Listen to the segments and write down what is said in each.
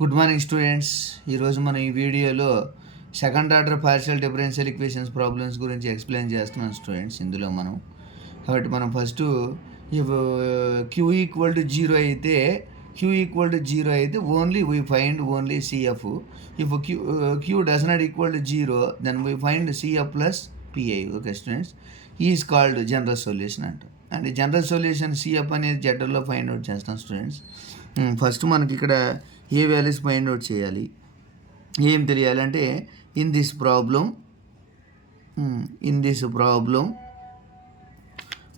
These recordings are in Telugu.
Good morning students. ఈరోజు మనం ఈ వీడియోలో second order partial differential equations problems గురించి ఎక్స్ప్లెయిన్ చేస్తున్నాం స్టూడెంట్స్. ఇందులో కాబట్టి మనం first q equal to zero అయితే only we find only CF. If q does not equal to zero then we find CF plus PI. Okay students, is called general solution అంట. అంటే జనరల్ సొల్యూషన్ సిఎఫ్ అనేది జనరల్లో ఫైండ్ అవుట్ చేస్తాం స్టూడెంట్స్. ఫస్ట్ మనకి ఇక్కడ ఏ వాల్యూస్ ఫైండ్ అవుట్ చేయాలి, ఏం తెలియాలంటే in this problem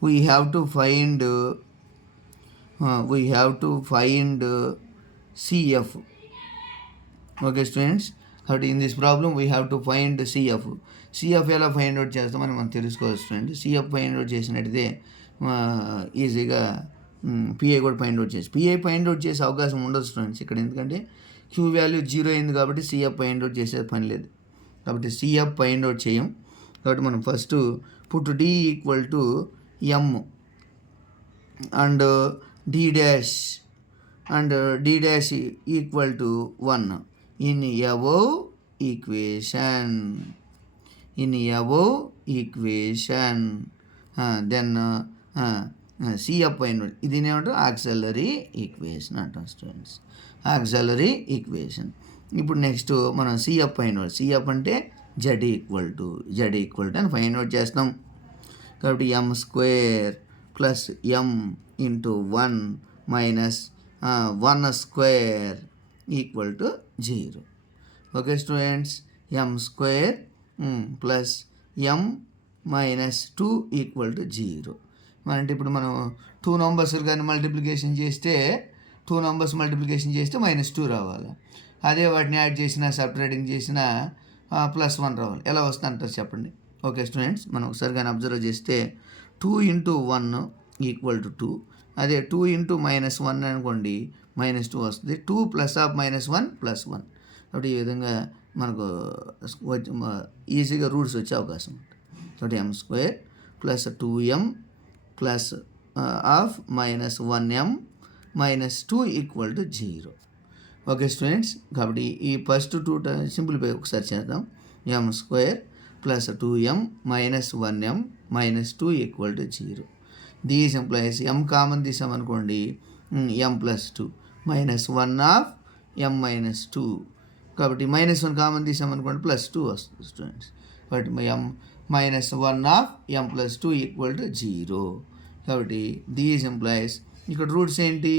we have to find CF. Okay students, కాబట్టి in this problem we have to find CF ఎలా ఫైండ్ అవుట్ చేస్తామని మనం తెలుసుకోవాలి స్టూడెంట్. సిఎఫ్ ఫైండ్ అవుట్ చేసినట్టయితే ఈజీగా పిఐ కూడా ఫైండ్ అవుట్ చేసే అవకాశం ఉండదు స్టూడెంట్స్ ఇక్కడ. ఎందుకంటే క్యూ వాల్యూ జీరో అయింది కాబట్టి సిఎఫ్ ఫైండ్ అవుట్ చేసే పని లేదు. కాబట్టి సిఎఫ్ ఫైండ్ అవుట్ చేయం. కాబట్టి మనం first put D equal to m and D dash equal to 1 in above equation. Then CF find out. ఇది ఏమంటారు? ఆక్సిలరీ ఈక్వేషన్ అంటాం స్టూడెంట్స్, ఆక్సిలరీ ఈక్వేషన్. ఇప్పుడు నెక్స్ట్ మనం సిఎఫ్ ఫైండ్ అవుట్. సిఎఫ్ అంటే జెడ్ ఈక్వల్ టు అని ఫైండ్ అవుట్ చేస్తాం. కాబట్టి m square plus m into 1 minus 1 square equal to 0. Okay students, m square plus m minus 2 equal to 0. అంటే ఇప్పుడు మనం 2 నంబర్స్ కానీ మల్టిప్లికేషన్ చేస్తే -2 రావాలి. అదే వాటిని యాడ్ చేసినా సబ్ట్రాక్టింగ్ చేసినా +1 రావాలి. ఎలా వస్తుంది అంటారు చెప్పండి. ఓకే స్టూడెంట్స్, మనం ఒకసారి కానీ అబ్జర్వ్ చేస్తే 2 × 1 ఈక్వల్ టు 2. అదే 2 × -1 అనుకోండి -2 వస్తుంది. 2 + -1 +1. కాబట్టి ఈ విధంగా మనకు ఈజీగా రూట్స్ వచ్చే అవకాశం ఉంటుంది. కాబట్టి m square plus 2m plus of -1m -2 equal to 0. Okay students, కాబట్టి ఈ ఫస్ట్ 2 సింప్లిఫై ఒకసారి చేద్దాం. M square plus 2m -1m -2 equal to 0. This implies m common తీసామనుకోండి m+2 -1 ఆఫ్ m -2. కాబట్టి -1 కామన్ తీసామనుకోండి +2 వస్తుంది స్టూడెంట్స్. కాబట్టి -1 ఆఫ్ m+2 ఈక్వల్ టు 0. కాబట్టి దీస్ ఎంప్లాయీస్ ఇక్కడ రూట్స్ ఏంటి?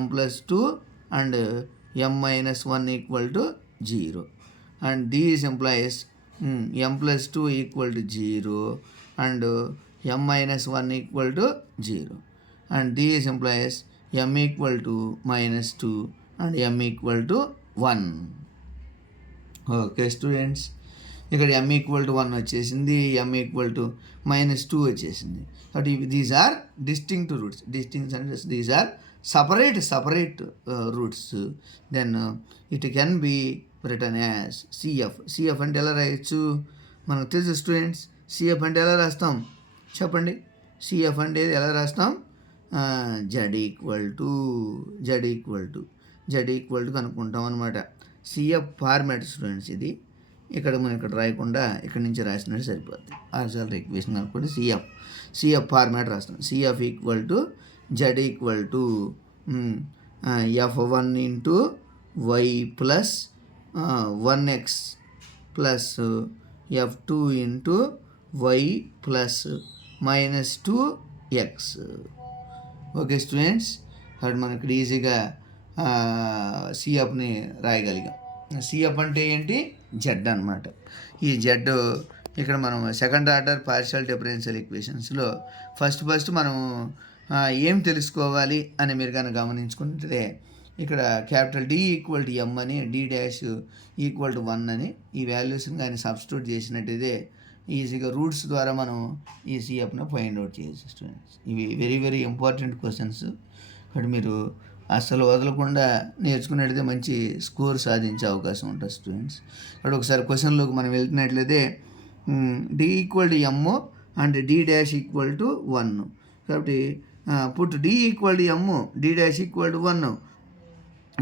m+2 and m-1 equal to 0. And these implies m+2 equal to 0 and m-1 equal to 0. And these implies m equal to -2 and m equal to 1. Okay students, ఇక్కడ m ఈక్వల్ టు 1 వచ్చేసింది, m ఈక్వల్ టు -2 వచ్చేసింది. కాబట్టి these are distinct roots. These are separate roots. Then it can be written as CF అంటే ఎలా రాయొచ్చు మనకు తెలుసు స్టూడెంట్స్. సిఎఫ్ అంటే ఎలా రాస్తాం చెప్పండి. సిఎఫ్ అంటే ఎలా రాస్తాం? జెడ్ ఈక్వల్ టు కనుక్కుంటాం అనమాట. సిఎఫ్ ఫార్మాట్ స్టూడెంట్స్ ఇది. మనం ఇక్కడ రాయకుండా ఇక్కడ నుంచి రాసినట్టు సరిపోద్ది. ఆక్సిలరీ ఈక్వేషన్ అనుకోండి. సిఎఫ్ ఫార్మాట్ రాస్తాం. CF equal to z equal to f1 into y plus 1x plus f2 into y plus -2x. Okay students, కాబట్టి మనం ఇక్కడ ఈజీగా సిఎఫ్ని రాయగలిగాం. సిఎఫ్ అంటే ఏంటి? జెడ్ అనమాట. ఈ జెడ్ ఇక్కడ మనం సెకండ్ ఆర్డర్ పార్షియల్ డిఫరెన్షియల్ ఈక్వేషన్స్లో ఫస్ట్ మనం ఏం తెలుసుకోవాలి అని మీరు కనుక గమనించుకుంటే ఇక్కడ capital D equal to m అని, డి డాష్ ఈక్వల్ టు 1 అని ఈ వాల్యూస్ని కానీ సబ్స్టిట్యూట్ చేసినట్టయితే ఈజీగా రూట్స్ ద్వారా మనం ఈ సిఎఫ్ను ఫైండ్ అవుట్ చేయొచ్చు స్టూడెంట్స్. ఇవి వెరీ ఇంపార్టెంట్ క్వశ్చన్స్. కాబట్టి మీరు అసలు వదలకుండా నేర్చుకున్నట్లయితే మంచి స్కోర్ సాధించే అవకాశం ఉంటుంది స్టూడెంట్స్. ఇక్కడ ఒకసారి క్వశ్చన్లోకి మనం వెళ్తున్నట్లయితే D equal to m and D dash equal to 1. కాబట్టి put D equal to m, D dash equal to 1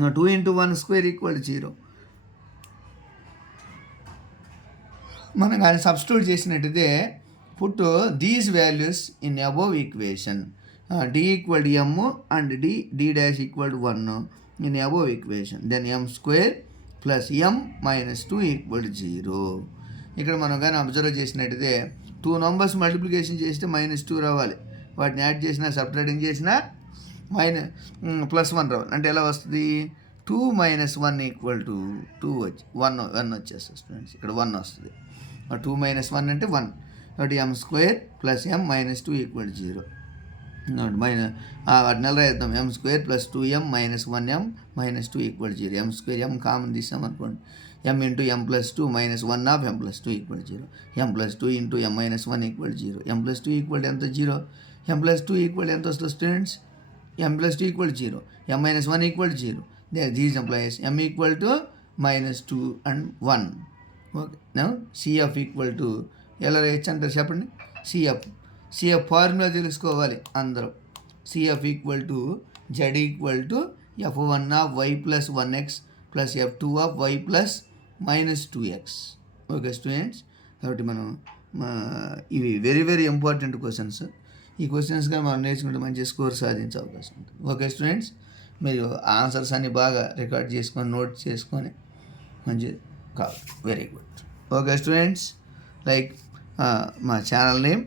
2 into 1 square equal to 0. మనం కానీ సబ్స్టిట్యూట్ చేసినట్టయితే put these values in above equation d equal to m and d dash equal to 1 in above equation then m square plus m minus 2 equal to 0. ఇక్కడ మనం కానీ అబ్జర్వ్ చేసినట్టయితే 2 నంబర్స్ మల్టిప్లికేషన్ చేస్తే -2 రావాలి, వాటిని యాడ్ చేసినా సబ్ట్రాక్టింగ్ చేసినా +1 రావాలి. అంటే ఎలా వస్తుంది? 2 - 1 ఈక్వల్ టు 2 వచ్చి 1 వచ్చేస్తుంది స్టూడెంట్స్. ఇక్కడ 1 వస్తుంది. 2 - 1 అంటే 1. కాబట్టి m square plus m minus 2 equal 0. వాటిని ఎలా రాద్దాం? m square plus 2m minus 1m minus 2 equal 0. m square m common తీసాం అనుకోండి, m into m plus 2 minus 1 of m plus 2 equal 0. m plus 2 into m minus 1 equal 0. m plus 2 equal ఎంత? 0. m ప్లస్ 2 ఈక్వల్ ఎంత వస్తుంది students? m plus 2 equal 0. m minus 1 equal 0. This implies m equal to -2 and 1. Okay, now CF equal to ఎలా రేయచ్చు అంటారు చెప్పండి? CF ఫార్ములా తెలుసుకోవాలి అందరూ. CF equal to Z equal to F1 of y plus 1x plus F2 of y plus -2x. Okay students, కాబట్టి మనం ఇవి వెరీ వెరీ ఇంపార్టెంట్ క్వశ్చన్స్. ఈ క్వశ్చన్స్గా మనం నేర్చుకుంటే మంచి స్కోర్ సాధించే అవకాశం ఉంటుంది. ఓకే స్టూడెంట్స్, మీరు ఆన్సర్స్ అన్ని బాగా రికార్డ్ చేసుకొని నోట్ చేసుకొని మంచి కావాలి. Very good. Okay students, like మా ఛానల్ నేమ్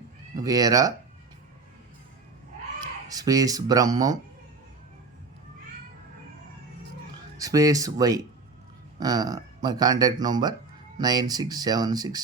వేరా స్పేస్ బ్రహ్మం స్పేస్ వై. మా కాంటాక్ట్ నెంబర్ 9676